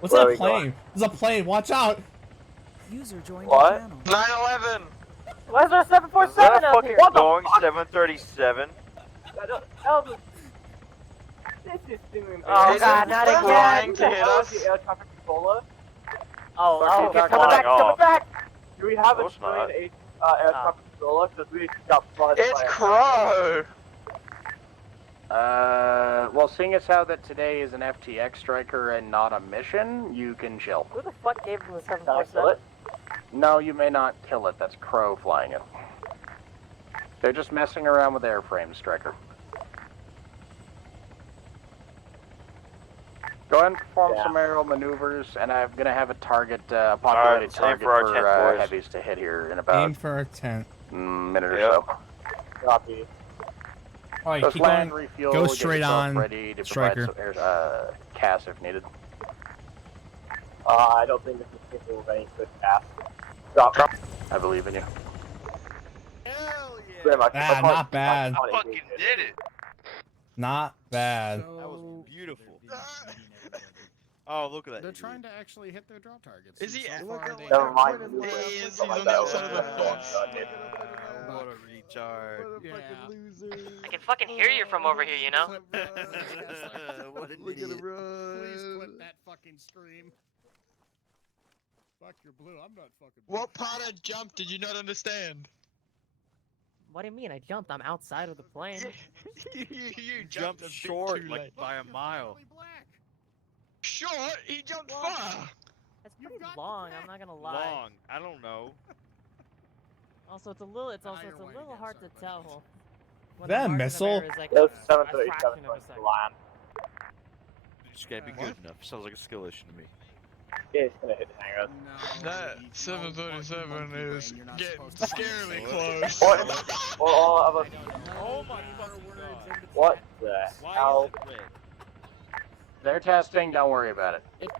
What's that plane? There's a plane. Watch out. User joined What? channel. 9/11. Why is there a 747 up here? What the Boeing fuck? 737. This is doing Oh Is god, it not flying again! to hit us? The air traffic controller. Oh, Okay, not coming back, flying coming off. back! Do we have a Close not. train air traffic controller? Because we got flooded It's by a- Crow. Well, seeing as how that today is an FTX striker and not a mission, you can chill. Who the fuck gave him the Can I kill 747? it? No, you may not kill it. That's Crow flying it. They're just messing around with airframes, striker. Go ahead and perform some aerial maneuvers, and I'm gonna have a target, populated Alright, aim target for our for tent, boys. heavies to hit here in about Aim for a tent. minute or Yep. so. Copy. All right, Just keep land, going. refuel, Go get straight yourself on, ready to striker. provide some CAS if needed. I don't think this is capable of any good pass. Drop. I believe in you. Hell Pretty much. Ah, not bad. Fucking did it. Not bad. That was beautiful. Oh, look at that. They're trying to actually hit their drop targets. Is he? So Look far, at they Never have mind. put in He left. is. He's Oh my on the God. outside of the fence. Yeah. What a retard. Yeah. I can fucking hear you from over here, you know? What an Look at idiot. Please clip that fucking scream. Fuck, you're blue. I'm not fucking blue. What part of jump did you not understand? What do you mean? I jumped. I'm outside of the plane. You Jumped a bit short, too like late. by a mile. Only black. Short? He jumped Well, far. That's You've pretty got the long. back. I'm not gonna lie. Long. I don't know. Also, it's a little. It's also you're it's a white little again, hard sorry, to buddy. tell. When That the margin of missile? error is like It was a 737 fraction of a going to second. land. You just gotta be good enough. Sounds like a skill issue to me. Yeah, it's gonna hit the hangar. No. That you 737 monkey is brain, you're not getting supposed to say scarily that. close. Or all of us. Oh my More fucking words God. in the What chat. the Why hell? is it red? They're testing, don't worry about it.